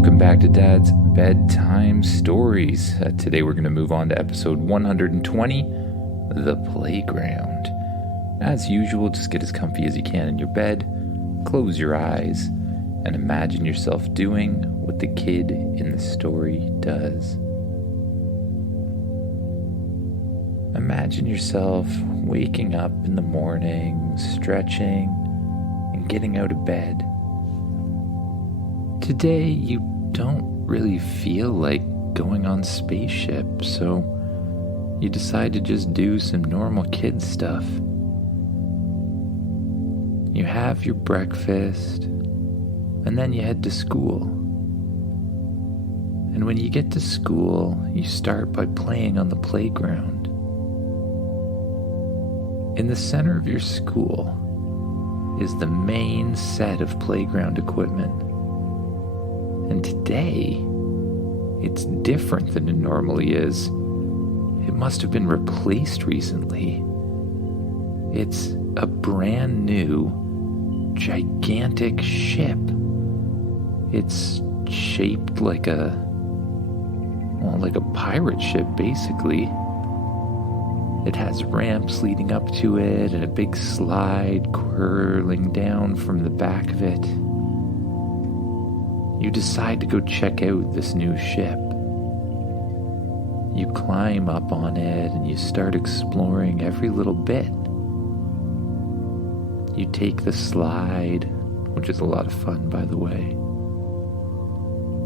Welcome back to Dad's Bedtime Stories. Today we're going to move on to episode 120, The Playground. As usual, just get as comfy as you can in your bed, close your eyes, and imagine yourself doing what the kid in the story does. Imagine yourself waking up in the morning, stretching, and getting out of bed. Today, you don't really feel like going on spaceship, so you decide to just do some normal kid stuff. You have your breakfast, and then you head to school. And when you get to school, you start by playing on the playground. In the center of your school is the main set of playground equipment. And today, it's different than it normally is. It must have been replaced recently. It's a brand new, gigantic ship. It's shaped like a pirate ship, basically. It has ramps leading up to it and a big slide curling down from the back of it. You decide to go check out this new ship. You climb up on it and you start exploring every little bit. You take the slide, which is a lot of fun, by the way.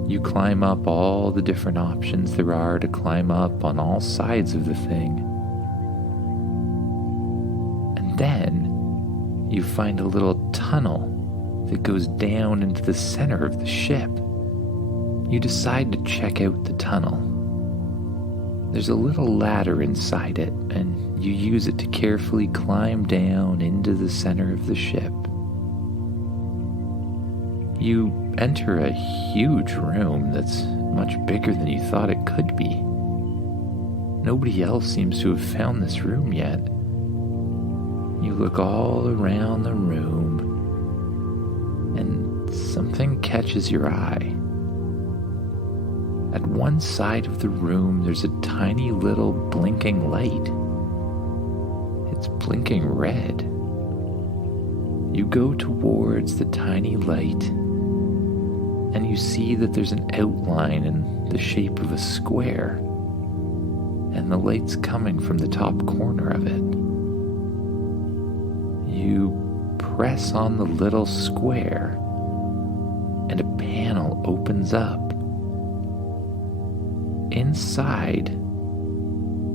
You climb up all the different options there are to climb up on all sides of the thing. And then you find a little tunnel that goes down into the center of the ship. You decide to check out the tunnel. There's a little ladder inside it, and you use it to carefully climb down into the center of the ship. You enter a huge room that's much bigger than you thought it could be. Nobody else seems to have found this room yet. You look all around the room, and something catches your eye. At one side of the room, there's a tiny little blinking light. It's blinking red. You go towards the tiny light, and you see that there's an outline in the shape of a square, and the light's coming from the top corner of it. You press on the little square, and a panel opens up. Inside,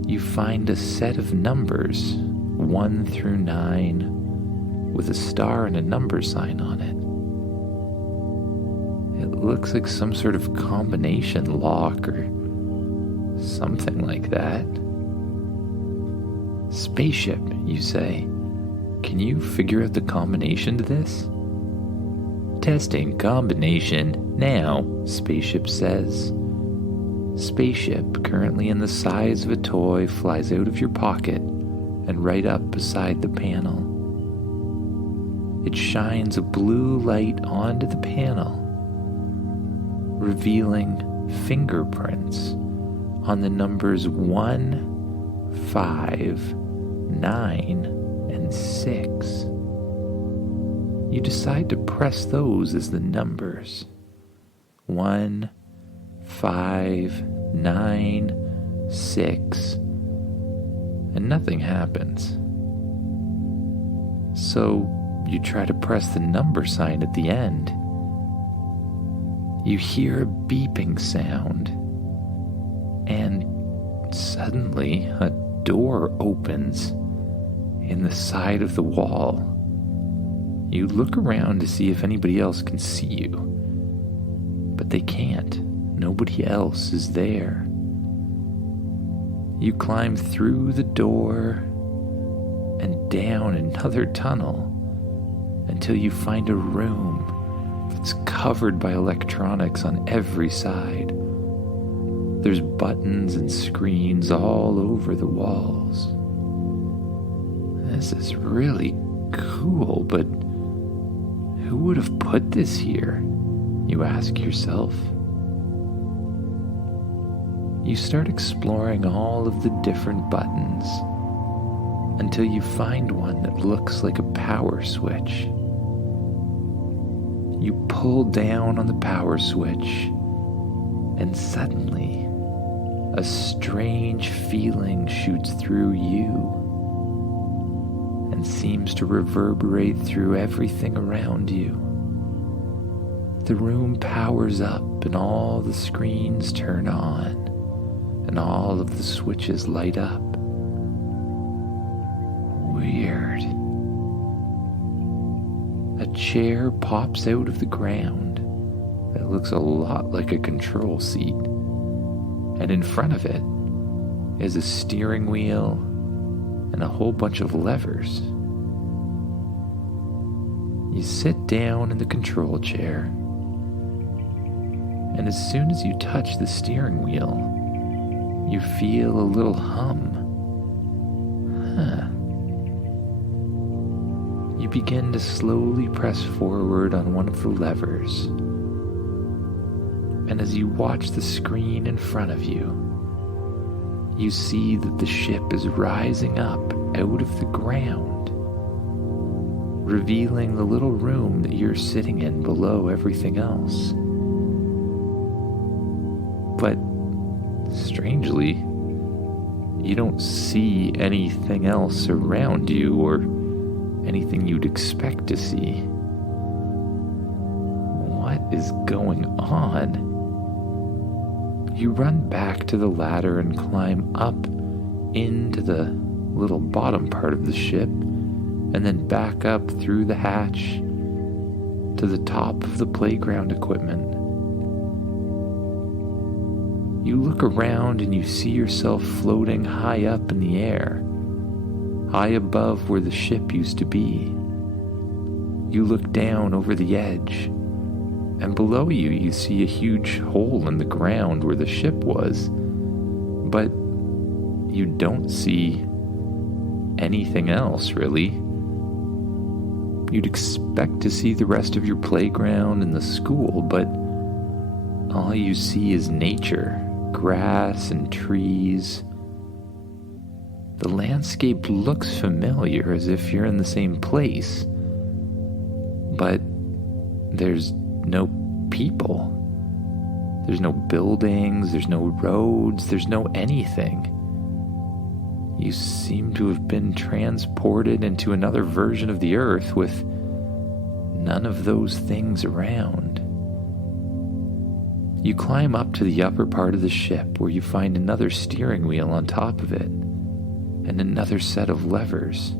you find a set of numbers, 1 through 9, with a star and a number sign on it. It looks like some sort of combination lock or something like that. Spaceship, you say. Can you figure out the combination to this? Testing combination now, Spaceship says. Spaceship, currently in the size of a toy, flies out of your pocket and right up beside the panel. It shines a blue light onto the panel, revealing fingerprints on the numbers 1, 5, 9, and 6. You decide to press those as the numbers. 1, 5, 9, 6, and nothing happens. So you try to press the number sign at the end. You hear a beeping sound, and suddenly a door opens in the side of the wall. You look around to see if anybody else can see you, but they can't. Nobody else is there. You climb through the door and down another tunnel until you find a room that's covered by electronics on every side. There's buttons and screens all over the walls. This is really cool, but who would have put this here? You ask yourself. You start exploring all of the different buttons until you find one that looks like a power switch. You pull down on the power switch, and suddenly, a strange feeling shoots through you and seems to reverberate through everything around you. The room powers up and all the screens turn on and all of the switches light up. Weird. A chair pops out of the ground that looks a lot like a control seat, and in front of it is a steering wheel and a whole bunch of levers. You sit down in the control chair, and as soon as you touch the steering wheel, you feel a little hum. You begin to slowly press forward on one of the levers, and as you watch the screen in front of you, you see that the ship is rising up out of the ground, revealing the little room that you're sitting in below everything else. But strangely, you don't see anything else around you or anything you'd expect to see. What is going on? You run back to the ladder and climb up into the little bottom part of the ship, and then back up through the hatch to the top of the playground equipment. You look around and you see yourself floating high up in the air, high above where the ship used to be. You look down over the edge, and below you, you see a huge hole in the ground where the ship was, but you don't see anything else, really. You'd expect to see the rest of your playground and the school, but all you see is nature, grass and trees. The landscape looks familiar, as if you're in the same place, but there's no people. There's no buildings, there's no roads, there's no anything. You seem to have been transported into another version of the Earth with none of those things around. You climb up to the upper part of the ship where you find another steering wheel on top of it and another set of levers.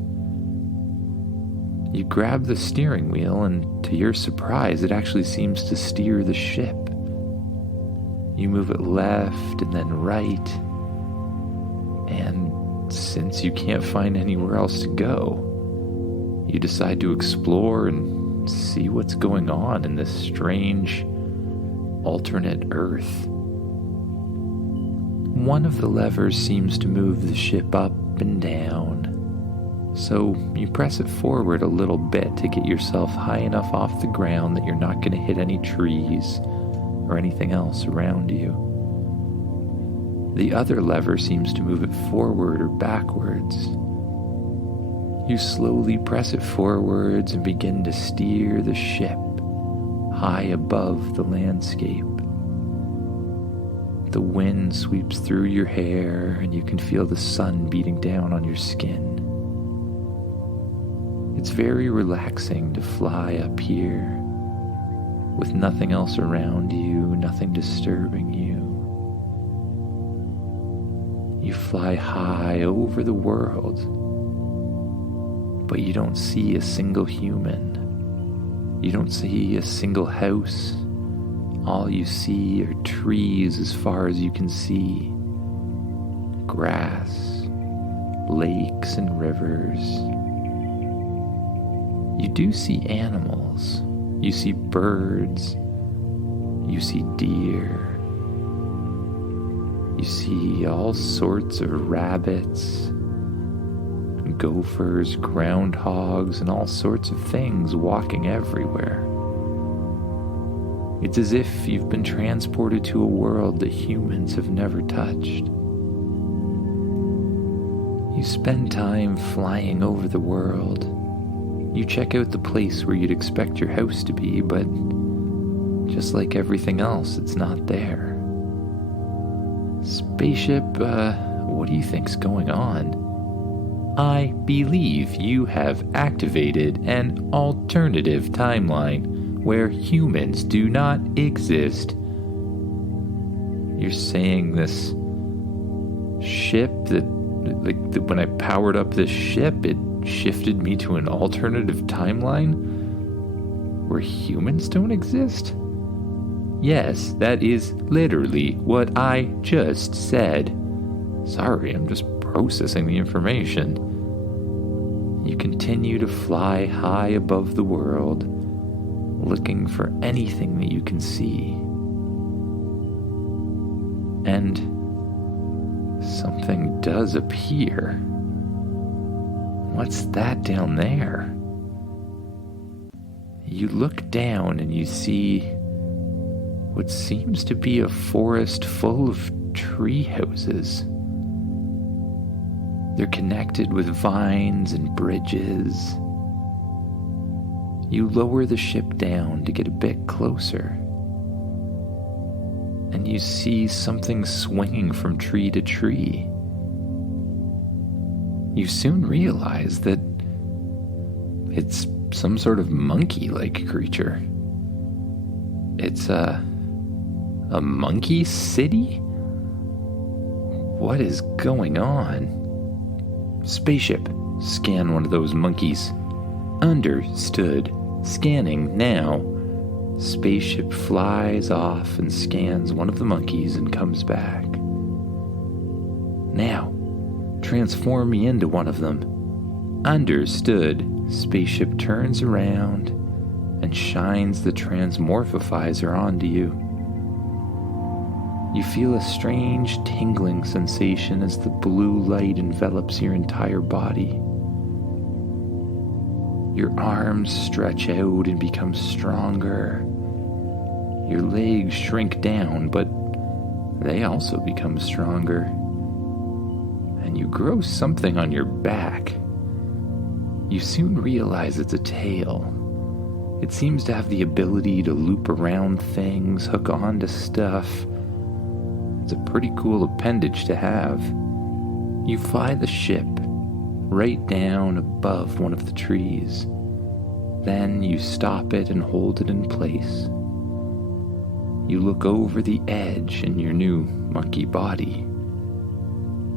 You grab the steering wheel, and to your surprise, it actually seems to steer the ship. You move it left and then right, and since you can't find anywhere else to go, you decide to explore and see what's going on in this strange alternate Earth. One of the levers seems to move the ship up and down, so you press it forward a little bit to get yourself high enough off the ground that you're not going to hit any trees or anything else around you. The other lever seems to move it forward or backwards. You slowly press it forwards and begin to steer the ship high above the landscape. The wind sweeps through your hair, and you can feel the sun beating down on your skin. It's very relaxing to fly up here, with nothing else around you, nothing disturbing you. You fly high over the world, but you don't see a single human. You don't see a single house. All you see are trees as far as you can see, grass, lakes, and rivers. You do see animals. You see birds. You see deer. You see all sorts of rabbits, gophers, groundhogs, and all sorts of things walking everywhere. It's as if you've been transported to a world that humans have never touched. You spend time flying over the world. You check out the place where you'd expect your house to be, but just like everything else, it's not there. Spaceship, what do you think's going on? I believe you have activated an alternative timeline where humans do not exist. You're saying this ship when I powered up this ship, it shifted me to an alternative timeline where humans don't exist? Yes, that is literally what I just said. Sorry, I'm just processing the information. You continue to fly high above the world, looking for anything that you can see. And something does appear. What's that down there? You look down and you see what seems to be a forest full of tree houses. They're connected with vines and bridges. You lower the ship down to get a bit closer, and you see something swinging from tree to tree. You soon realize that it's some sort of monkey-like creature. It's a monkey city? What is going on? Spaceship, scan one of those monkeys. Understood. Scanning now. Spaceship flies off and scans one of the monkeys and comes back. Now, transform me into one of them. Understood. Spaceship turns around and shines the transmorphifizer onto you. You feel a strange tingling sensation as the blue light envelops your entire body. Your arms stretch out and become stronger. Your legs shrink down, but they also become stronger. And you grow something on your back. You soon realize it's a tail. It seems to have the ability to loop around things, hook onto stuff. It's a pretty cool appendage to have. You fly the ship right down above one of the trees. Then you stop it and hold it in place. You look over the edge in your new monkey body.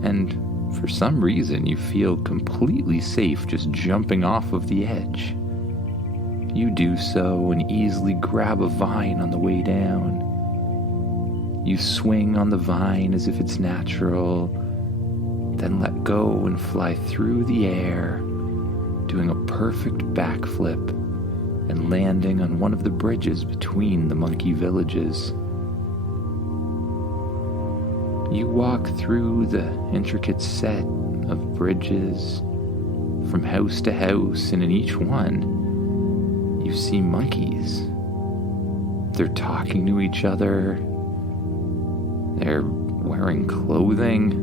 And for some reason, you feel completely safe just jumping off of the edge. You do so and easily grab a vine on the way down. You swing on the vine as if it's natural, then let go and fly through the air, doing a perfect backflip and landing on one of the bridges between the monkey villages. You walk through the intricate set of bridges from house to house, and in each one, you see monkeys. They're talking to each other. They're wearing clothing.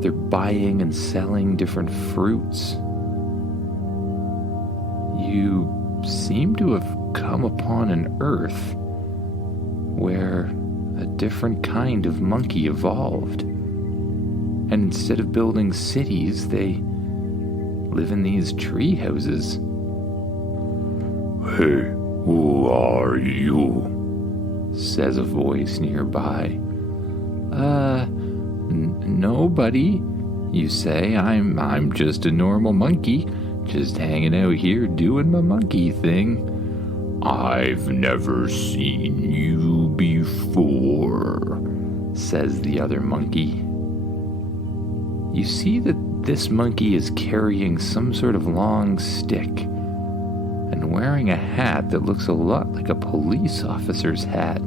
They're buying and selling different fruits. You seem to have come upon an earth where a different kind of monkey evolved. And instead of building cities, they live in these tree houses. Hey, who are you? Says a voice nearby. Nobody, you say. I'm just a normal monkey, just hanging out here doing my monkey thing. I've never seen you before, says the other monkey. You see that this monkey is carrying some sort of long stick and wearing a hat that looks a lot like a police officer's hat.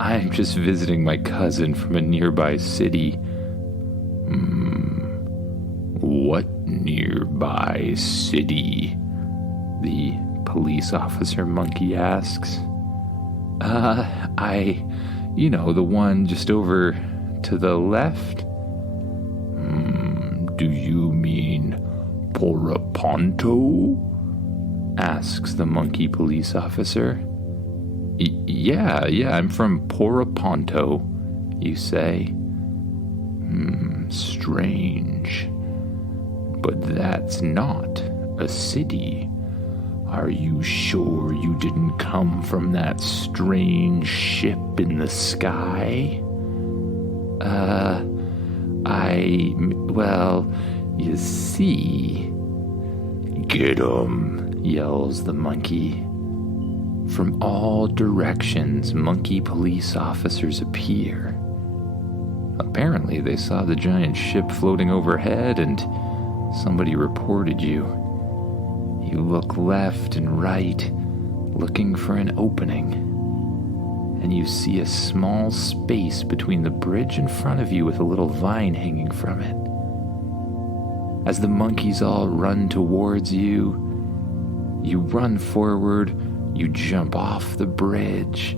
I'm just visiting my cousin from a nearby city. What nearby city? The police officer monkey asks. The one just over to the left? Do you mean Poraponto? Asks the monkey police officer. Yeah, I'm from Poraponto, you say. Strange. But that's not a city. Are you sure you didn't come from that strange ship in the sky? You see... Get 'em, yells the monkey. From all directions, monkey police officers appear. Apparently, they saw the giant ship floating overhead and somebody reported you. You look left and right, looking for an opening, and you see a small space between the bridge in front of you with a little vine hanging from it. As the monkeys all run towards you, you run forward, you jump off the bridge,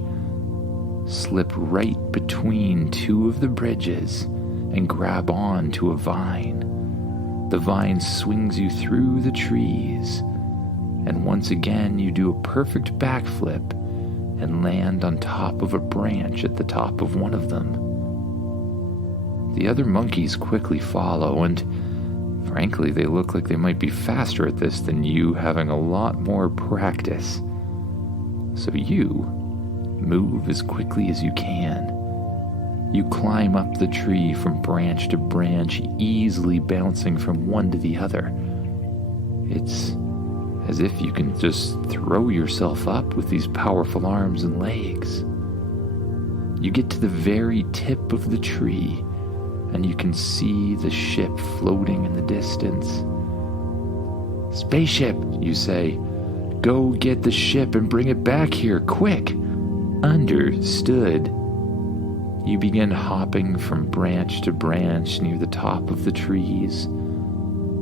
slip right between two of the bridges, and grab on to a vine. The vine swings you through the trees, and once again you do a perfect backflip and land on top of a branch at the top of one of them. The other monkeys quickly follow, and frankly, they look like they might be faster at this than you, having a lot more practice. So you move as quickly as you can. You climb up the tree from branch to branch, easily bouncing from one to the other. It's as if you can just throw yourself up with these powerful arms and legs. You get to the very tip of the tree, and you can see the ship floating in the distance. "Spaceship," you say. "Go get the ship and bring it back here, quick." "Understood." You begin hopping from branch to branch near the top of the trees,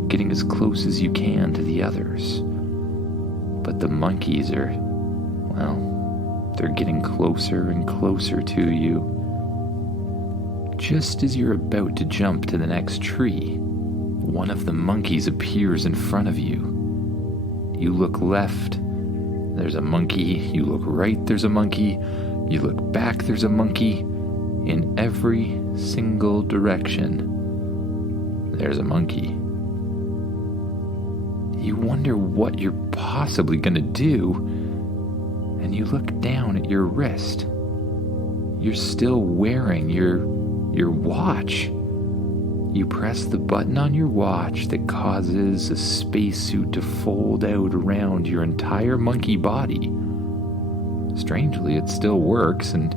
getting as close as you can to the others. But the monkeys are, they're getting closer and closer to you. Just as you're about to jump to the next tree, one of the monkeys appears in front of you. You look left, there's a monkey. You look right, there's a monkey. You look back, there's a monkey. In every single direction, there's a monkey. You wonder what you're possibly gonna do, and you look down at your wrist. You're still wearing your watch. You press the button on your watch that causes a spacesuit to fold out around your entire monkey body. Strangely, it still works, and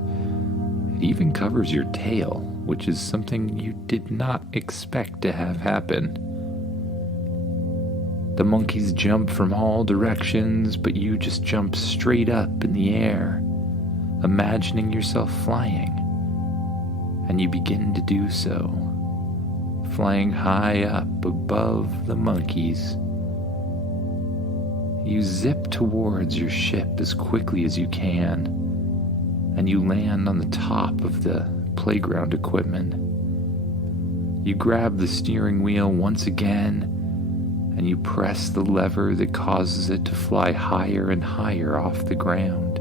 it even covers your tail, which is something you did not expect to have happen. The monkeys jump from all directions, but you just jump straight up in the air, imagining yourself flying. And you begin to do so, flying high up above the monkeys. You zip towards your ship as quickly as you can, and you land on the top of the playground equipment. You grab the steering wheel once again, and you press the lever that causes it to fly higher and higher off the ground.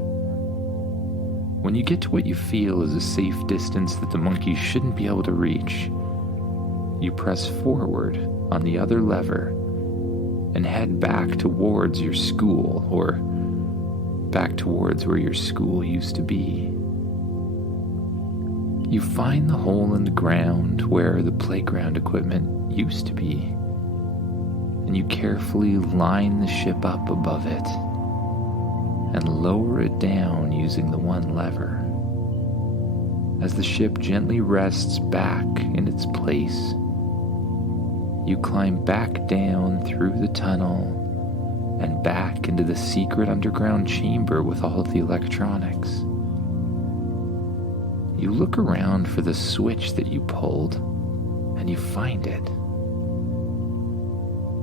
When you get to what you feel is a safe distance that the monkeys shouldn't be able to reach, you press forward on the other lever and head back towards your school, or back towards where your school used to be. You find the hole in the ground where the playground equipment used to be, and you carefully line the ship up above it and lower it down using the one lever. As the ship gently rests back in its place, you climb back down through the tunnel and back into the secret underground chamber with all of the electronics. You look around for the switch that you pulled, and you find it.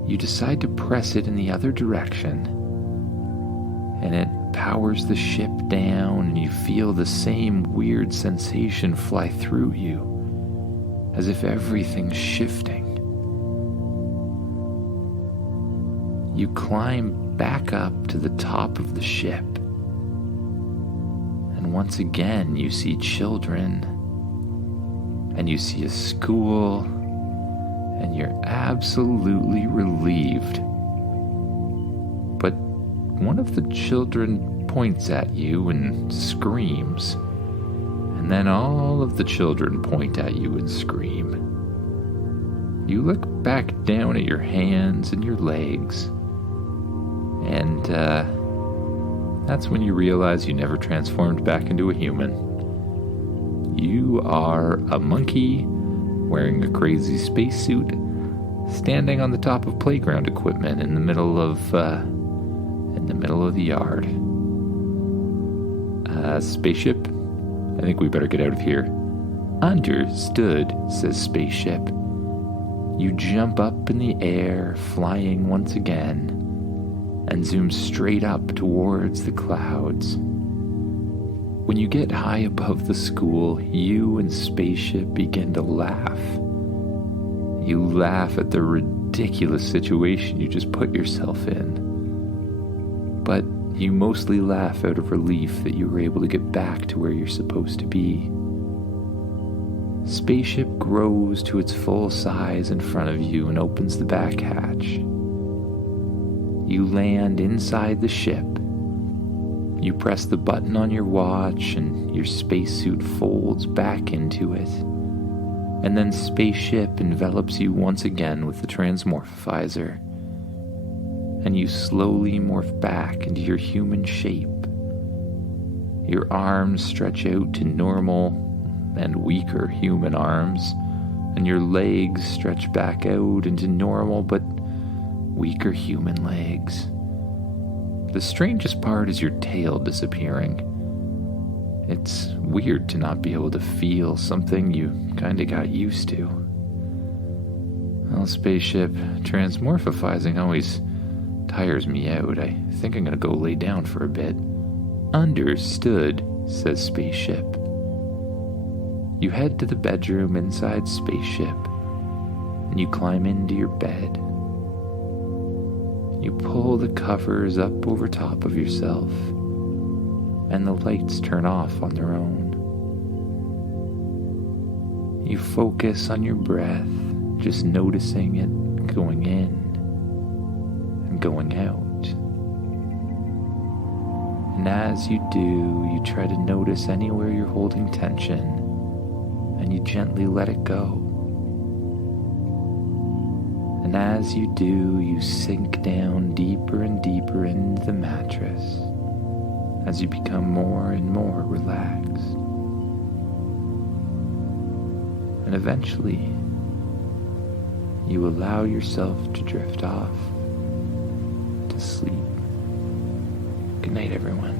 You decide to press it in the other direction, and it powers the ship down, and you feel the same weird sensation fly through you, as if everything's shifting. You climb back up to the top of the ship, and once again you see children, and you see a school, and you're absolutely relieved. But one of the children points at you and screams, and then all of the children point at you and scream. You look back down at your hands and your legs, and that's when you realize you never transformed back into a human. You are a monkey wearing a crazy spacesuit, standing on the top of playground equipment in the middle of the yard. Spaceship, I think we better get out of here. Understood, says Spaceship. You jump up in the air, flying once again, and zoom straight up towards the clouds. When you get high above the school, you and Spaceship begin to laugh. You laugh at the ridiculous situation you just put yourself in. But you mostly laugh out of relief that you were able to get back to where you're supposed to be. Spaceship grows to its full size in front of you and opens the back hatch. You land inside the ship. You press the button on your watch and your spacesuit folds back into it. And then Spaceship envelops you once again with the transmorphizer. And you slowly morph back into your human shape. Your arms stretch out to normal and weaker human arms, and your legs stretch back out into normal but weaker human legs. The strangest part is your tail disappearing. It's weird to not be able to feel something you kinda got used to. Well, Spaceship, transmorphizing always tires me out. I think I'm gonna go lay down for a bit. Understood, says Spaceship. You head to the bedroom inside Spaceship, and you climb into your bed. You pull the covers up over top of yourself, and the lights turn off on their own. You focus on your breath, just noticing it going in and going out. And as you do, you try to notice anywhere you're holding tension, and you gently let it go. And as you do, you sink down deeper and deeper into the mattress as you become more and more relaxed. And eventually, you allow yourself to drift off to sleep. Good night, everyone.